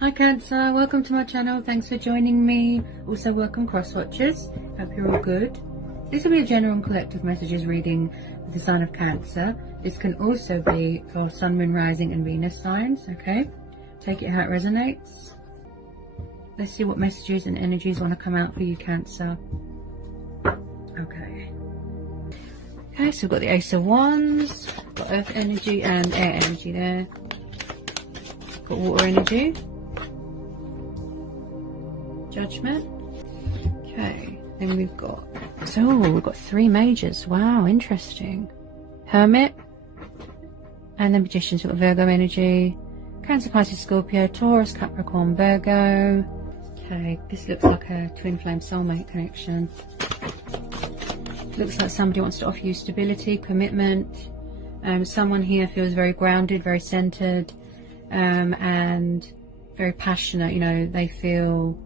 Hi Cancer, welcome to my channel. Thanks for joining me. Also welcome cross watchers. Hope you're all good. This will be a general and collective messages reading with the sign of Cancer. This can also be for Sun, Moon, Rising and Venus signs, okay? Take it how it resonates. Let's see what messages and energies want to come out for you, Cancer. Okay. Okay, so we've got the Ace of Wands, got Earth energy and Air energy there. Got Water energy. Judgment. Okay, then we've got, so we've got 3 majors. Wow, interesting. Hermit. And then Magicians. We've got Virgo energy. Cancer, Pisces, Scorpio, Taurus, Capricorn, Virgo. Okay, this looks like a twin flame soulmate connection. Looks like somebody wants to offer you stability, commitment. Someone here feels very grounded, very centered, and very passionate. You know, they feel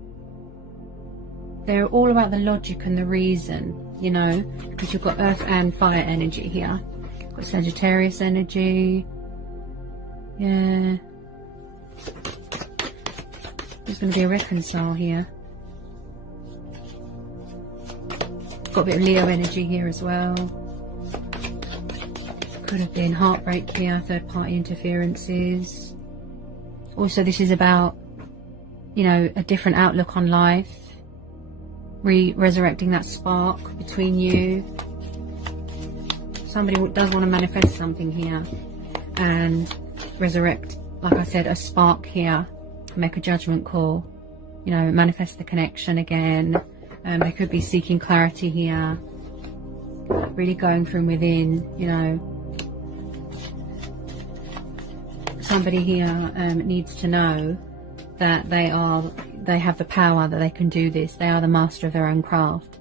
they're all about the logic and the reason, you know, because you've got earth and fire energy here. Got Sagittarius energy. Yeah. There's going to be a reconcile here. Got a bit of Leo energy here as well. Could have been heartbreak here, third party interferences. Also, this is about, you know, a different outlook on life. Resurrecting that spark between you. Somebody does want to manifest something here and resurrect, like I said, a spark here. Make a judgment call, you know, manifest the connection again. They could be seeking clarity here, really going from within, you know. Somebody here needs to know that they have the power, that they can do this. They are the master of their own craft.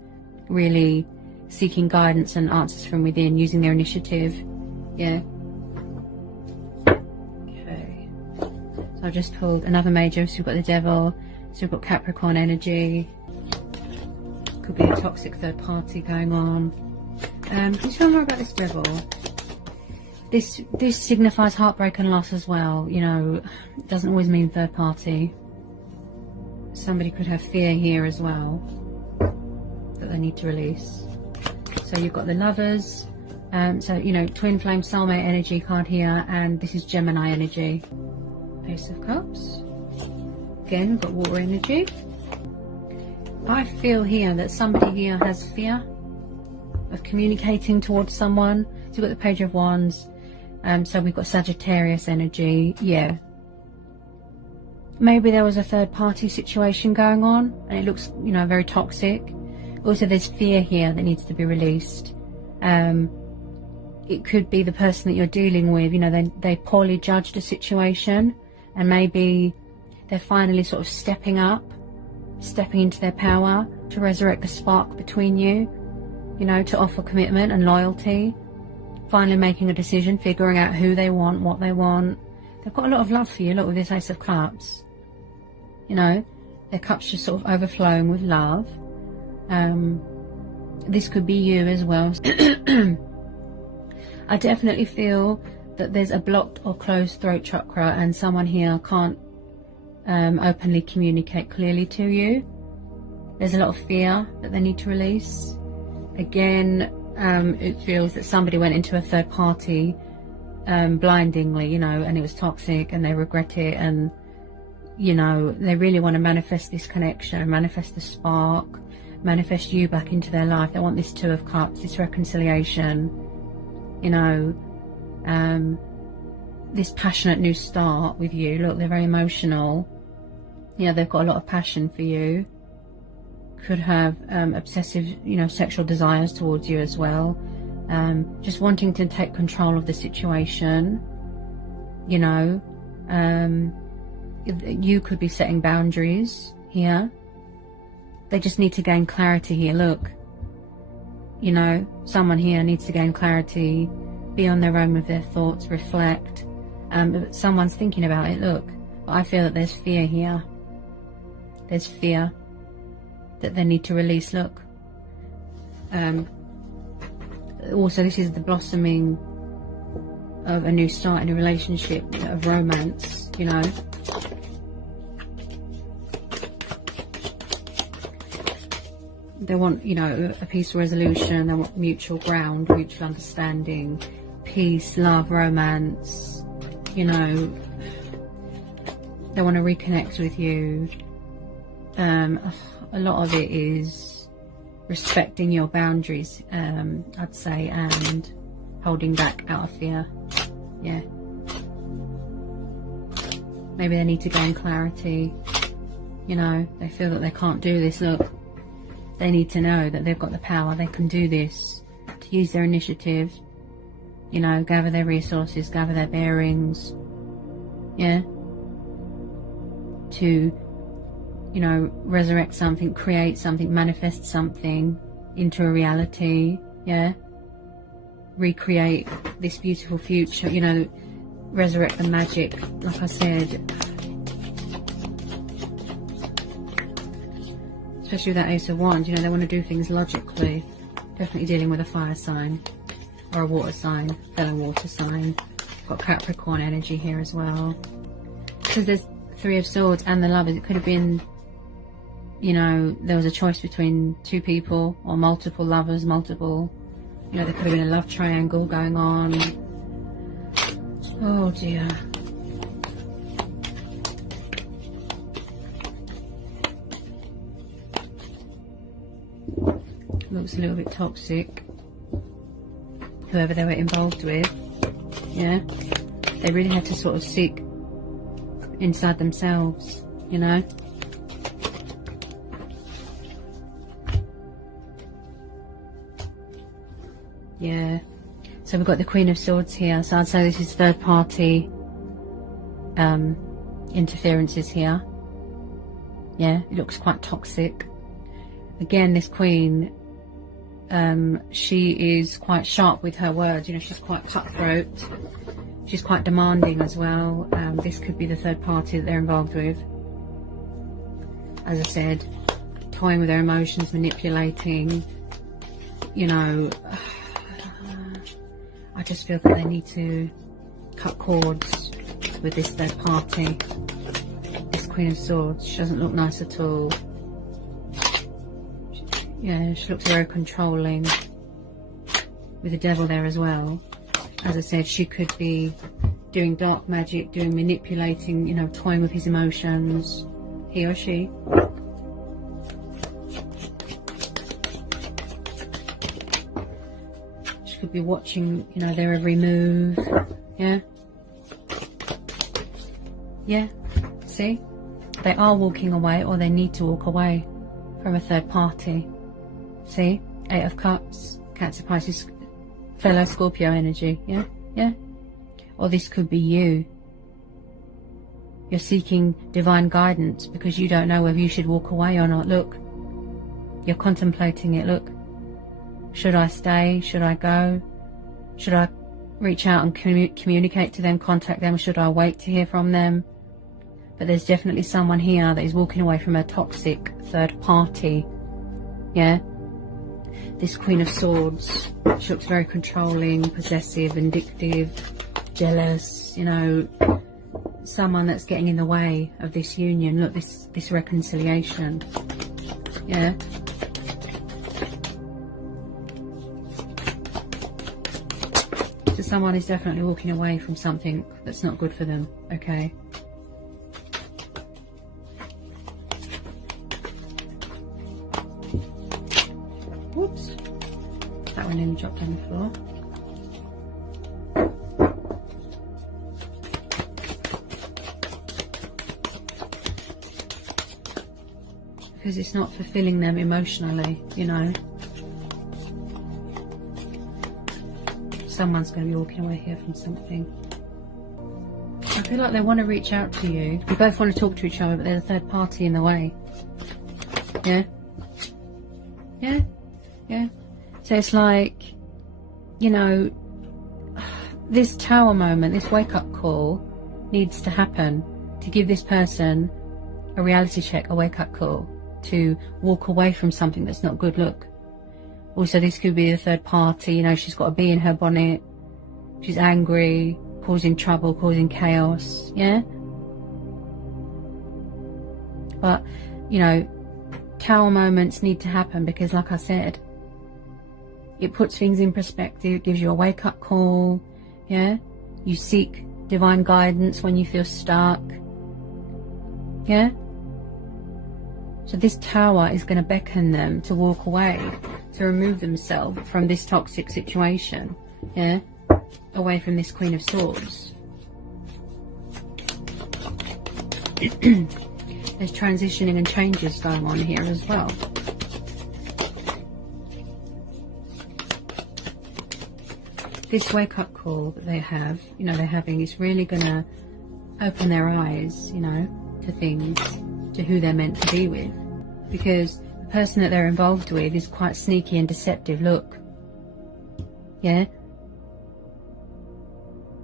Really seeking guidance and answers from within, using their initiative. Yeah. Okay. So I just pulled another major. So we've got the Devil. So we've got Capricorn energy. Could be a toxic third party going on. Can you tell me more about this Devil? This signifies heartbreak and loss as well. You know, it doesn't always mean third party. Somebody could have fear here as well that they need to release. So you've got the Lovers. So, you know, twin flame soulmate energy card here, and this is Gemini energy. Ace of Cups. Again, we've got water energy. I feel here that somebody here has fear of communicating towards someone. So we've got the Page of Wands. So we've got Sagittarius energy. Yeah. Maybe there was a third party situation going on and it looks, you know, very toxic. Also, there's fear here that needs to be released. It could be the person that you're dealing with, you know, they poorly judged a situation and maybe they're finally sort of stepping up, stepping into their power to resurrect the spark between you, you know, to offer commitment and loyalty. Finally making a decision, figuring out who they want, what they want. They've got a lot of love for you. Look, with this Ace of Cups, you know, their cups just sort of overflowing with love. This could be you as well. I definitely feel that there's a blocked or closed throat chakra and someone here can't openly communicate clearly to you. There's a lot of fear that they need to release. Again, it feels that somebody went into a third party blindingly, you know, and it was toxic and they regret it, and you know, they really want to manifest this connection, manifest the spark, manifest you back into their life. They want this Two of Cups, this reconciliation, you know, this passionate new start with you. Look, they're very emotional. You know, they've got a lot of passion for you. Could have obsessive, you know, sexual desires towards you as well. Just wanting to take control of the situation, you know. You could be setting boundaries here. They just need to gain clarity here. Look, you know, someone here needs to gain clarity, be on their own with their thoughts, reflect. Someone's thinking about it. Look, but I feel that there's fear here. There's fear that they need to release. Look. Also, this is the blossoming of a new start in a relationship, of romance, you know. They want, you know, a peaceful resolution. They want mutual ground, mutual understanding, peace, love, romance. You know, they want to reconnect with you. A lot of it is respecting your boundaries, I'd say, and holding back out of fear. Yeah. Maybe they need to gain clarity. You know, they feel that they can't do this. Look, they need to know that they've got the power. They can do this. To use their initiative. You know, gather their resources, gather their bearings. Yeah. To, you know, resurrect something, create something, manifest something into a reality. Yeah. Recreate this beautiful future. You know, resurrect the magic, like I said. Especially with that Ace of Wands, you know, they want to do things logically. Definitely dealing with a fire sign or a water sign, fellow water sign. Got Capricorn energy here as well. Because there's Three of Swords and the Lovers. It could have been, you know, there was a choice between two people or multiple lovers, multiple, you know, there could have been a love triangle going on. Oh dear. Looks a little bit toxic, whoever they were involved with. Yeah, they really had to sort of seek inside themselves, you know. Yeah, so we've got the Queen of Swords here, so I'd say this is third party interferences here. Yeah, it looks quite toxic. Again, this Queen, she is quite sharp with her words, you know, she's quite cutthroat, she's quite demanding as well. This could be the third party that they're involved with. As I said, toying with their emotions, manipulating, you know. I just feel that they need to cut cords with this third party. This Queen of Swords, she doesn't look nice at all. Yeah, she looks very controlling, with the Devil there as well. As I said, she could be doing dark magic, doing manipulating, you know, toying with his emotions, he or she. She could be watching, you know, their every move. Yeah. Yeah, see? They are walking away, or they need to walk away from a third party. See, Eight of Cups, Cancer, Pisces, fellow Scorpio energy. Yeah, yeah. Or this could be you. You're seeking divine guidance because you don't know whether you should walk away or not. Look, you're contemplating it. Look, should I stay? Should I go? Should I reach out and communicate to them, contact them? Should I wait to hear from them? But there's definitely someone here that is walking away from a toxic third party. Yeah. This Queen of Swords, she looks very controlling, possessive, vindictive, jealous, you know, someone that's getting in the way of this union. Look, this reconciliation. Yeah. So someone is definitely walking away from something that's not good for them, okay? Whoops, that one nearly dropped on the floor. Because it's not fulfilling them emotionally, you know. Someone's going to be walking away here from something. I feel like they want to reach out to you. We both want to talk to each other, but there's a third party in the way. Yeah? Yeah? Yeah. So it's like, you know, this Tower moment, this wake-up call needs to happen to give this person a reality check, a wake-up call, to walk away from something that's not good. Look, also this could be a third party, you know, she's got a bee in her bonnet, she's angry, causing trouble, causing chaos. Yeah. But, you know, Tower moments need to happen because, like I said, it puts things in perspective, gives you a wake-up call, yeah? You seek divine guidance when you feel stuck, yeah? So this Tower is going to beckon them to walk away, to remove themselves from this toxic situation, yeah? Away from this Queen of Swords. There's transitioning and changes going on here as well. This wake-up call that they have, you know, they're having is really going to open their eyes, you know, to things, to who they're meant to be with. Because the person that they're involved with is quite sneaky and deceptive. Look. Yeah?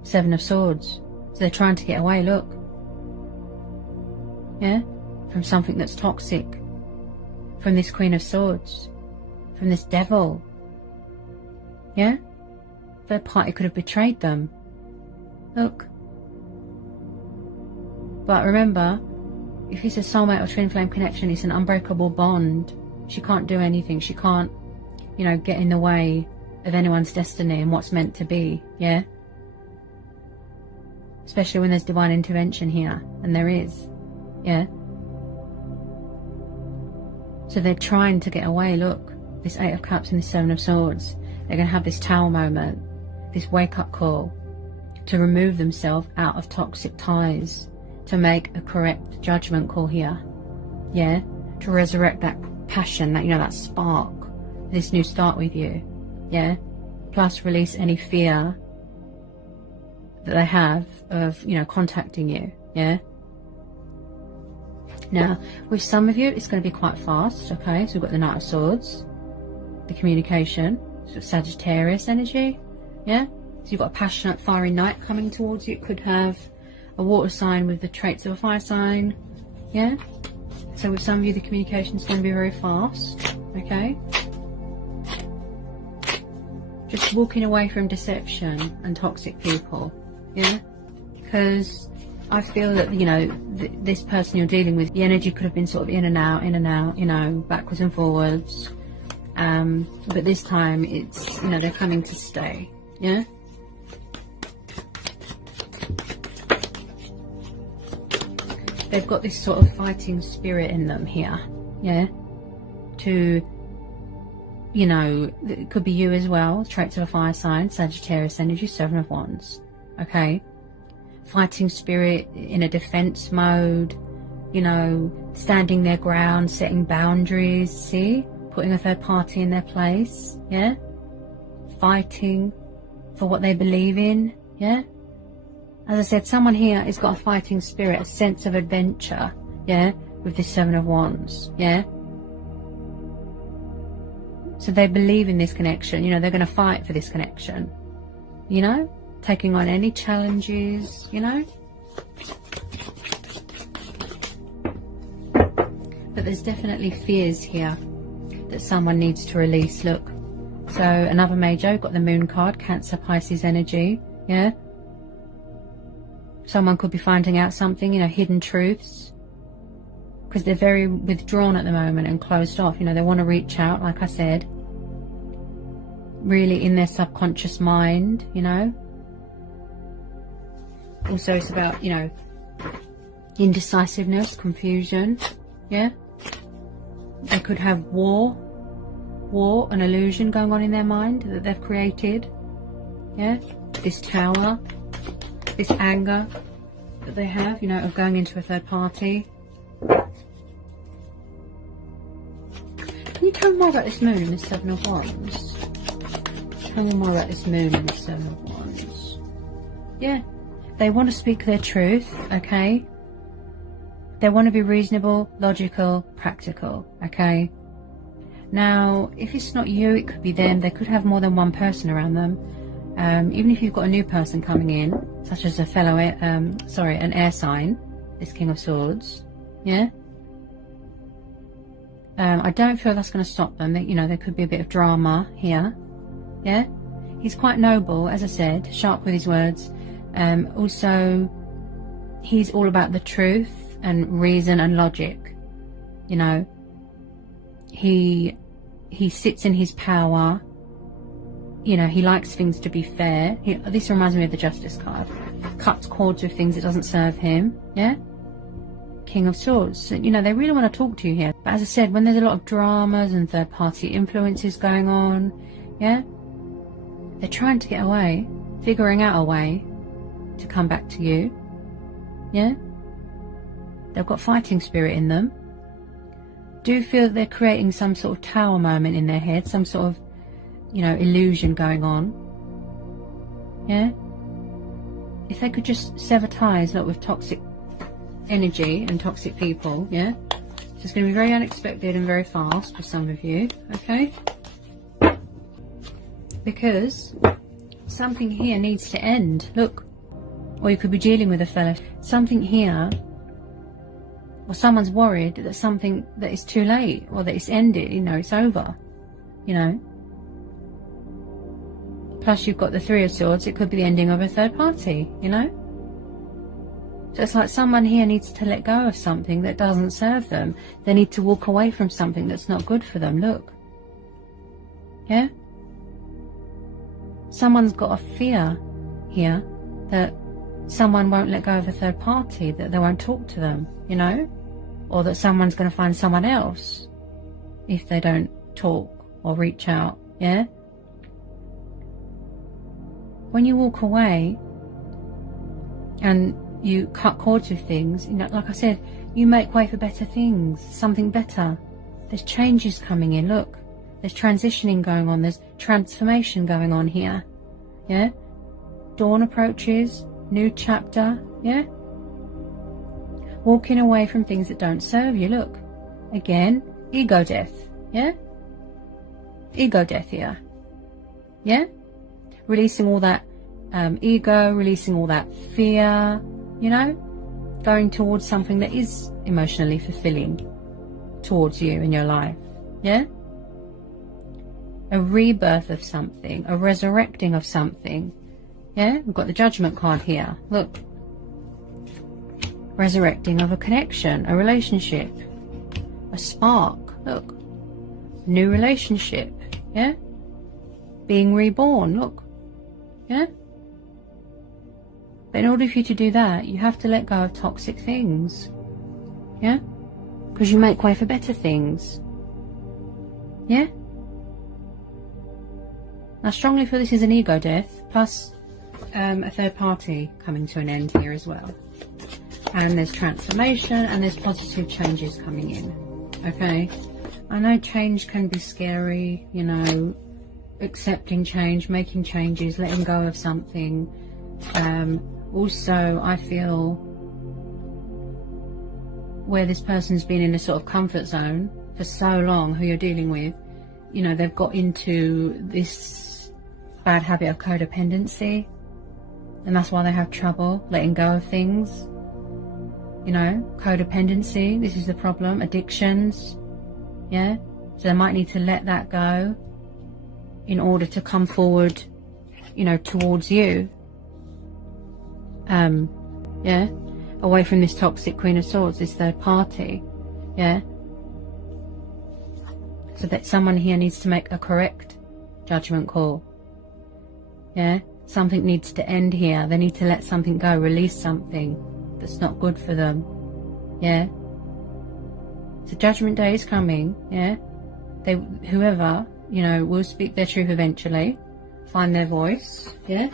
Seven of Swords. So they're trying to get away, look. Yeah? From something that's toxic. From this Queen of Swords. From this Devil. Yeah? Third party could have betrayed them. Look. But remember, if it's a soulmate or twin flame connection, it's an unbreakable bond. She can't do anything. She can't, you know, get in the way of anyone's destiny and what's meant to be. Yeah? Especially when there's divine intervention here. And there is. Yeah? So they're trying to get away. Look. This Eight of Cups and this Seven of Swords. They're going to have this Tower moment. This wake-up call. To remove themselves out of toxic ties. To make a correct judgment call here. Yeah? To resurrect that passion, that, you know, that spark. This new start with you. Yeah? Plus release any fear that they have of, you know, contacting you. Yeah? Now, with some of you, it's going to be quite fast. Okay? So we've got the Knight of Swords. The communication. So Sagittarius energy. Yeah? So you've got a passionate, fiery knight coming towards you. It could have a water sign with the traits of a fire sign. Yeah? So with some of you, the communication is going to be very fast. Okay? Just walking away from deception and toxic people. Yeah? Because I feel that, you know, this person you're dealing with, the energy could have been sort of in and out, you know, backwards and forwards. But this time, it's, you know, they're coming to stay. Yeah? They've got this sort of fighting spirit in them here, yeah? To, you know, it could be you as well, traits of a fire sign, Sagittarius energy, Seven of Wands, okay? Fighting spirit in a defense mode, you know, standing their ground, setting boundaries, see? Putting a third party in their place, yeah? Fighting for what they believe in, yeah? As I said, someone here has got a fighting spirit, a sense of adventure, yeah, with this Seven of Wands, yeah? So they believe in this connection, you know, they're going to fight for this connection, you know? Taking on any challenges, you know? But there's definitely fears here that someone needs to release, look. So another major, got the Moon card, Cancer, Pisces energy, yeah? Someone could be finding out something, you know, hidden truths. Because they're very withdrawn at the moment and closed off. You know, they want to reach out, like I said. Really in their subconscious mind, you know. Also, it's about, you know, indecisiveness, confusion. Yeah. They could have war, an illusion going on in their mind that they've created. Yeah. This Tower. This anger that they have, you know, of going into a third party. Can you tell me more about this Moon and this Seven of Wands? Tell me more about this Moon and this Seven of Wands. Yeah, they want to speak their truth, okay? They want to be reasonable, logical, practical, okay? Now, if it's not you, it could be them. They could have more than one person around them. Even if you've got a new person coming in, such as a fellow, an air sign, this King of Swords, yeah? I don't feel that's going to stop them. You know, there could be a bit of drama here, yeah? He's quite noble, as I said, sharp with his words. Also, he's all about the truth and reason and logic, you know? he sits in his power. You know, he likes things to be fair. This reminds me of the Justice card. Cuts cords with things that doesn't serve him. Yeah. King of Swords. You know, they really want to talk to you here. But as I said, when there's a lot of dramas and third-party influences going on, yeah, they're trying to get away, figuring out a way to come back to you. Yeah. They've got fighting spirit in them. Do feel they're creating some sort of tower moment in their head, some sort of, you know, illusion going on. Yeah. If they could just sever ties, not with toxic energy and toxic people. Yeah. So it's going to be very unexpected and very fast for some of you. Okay. Because something here needs to end. Look. Or you could be dealing with a fella. Something here, or someone's worried that something that is too late, or that it's ended, you know, it's over, you know. Plus you've got the Three of Swords. It could be the ending of a third party, you know. So it's like someone here needs to let go of something that doesn't serve them. They need to walk away from something that's not good for them. Look. Yeah. Someone's got a fear here that someone won't let go of a third party, that they won't talk to them, you know, or that someone's going to find someone else if they don't talk or reach out. Yeah. When you walk away and you cut cords with things, you know, like I said, you make way for better things, something better. There's changes coming in. Look, there's transitioning going on. There's transformation going on here. Yeah. Dawn approaches. New chapter. Yeah. Walking away from things that don't serve you. Look. Again, ego death. Yeah. Ego death here. Yeah. Releasing all that ego, releasing all that fear, you know, going towards something that is emotionally fulfilling towards you in your life. Yeah. A rebirth of something, a resurrecting of something. Yeah, we've got the Judgment card here. Look. Resurrecting of a connection, a relationship, a spark. Look. New relationship. Yeah. Being reborn. Look. Yeah. But in order for you to do that, you have to let go of toxic things. Yeah. Because you make way for better things. Yeah. I strongly feel this is an ego death, plus a third party coming to an end here as well. And there's transformation and there's positive changes coming in. Okay. I know change can be scary, you know, accepting change, making changes, letting go of something. Also, I feel where this person's been in a sort of comfort zone for so long, who you're dealing with, you know, they've got into this bad habit of codependency, and that's why they have trouble letting go of things. You know, codependency, this is the problem. Addictions, yeah. So they might need to let that go in order to come forward, you know, towards you. Yeah, away from this toxic Queen of Swords, this third party. Yeah. So that someone here needs to make a correct judgment call. Yeah. Something needs to end here. They need to let something go, release something that's not good for them. Yeah. So Judgment Day is coming. Yeah. Whoever, you know, will speak their truth eventually, find their voice. Yeah.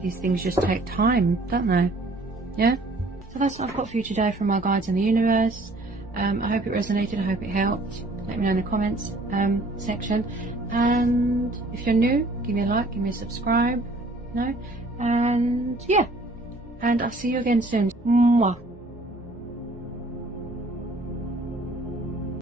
These things just take time, don't they? Yeah. So that's what I've got for you today from my guides in the universe. I hope it resonated. I hope it helped. Let me know in the comments section. And if you're new, give me a like, give me a subscribe. You know. And yeah. And I'll see you again soon. Mwah.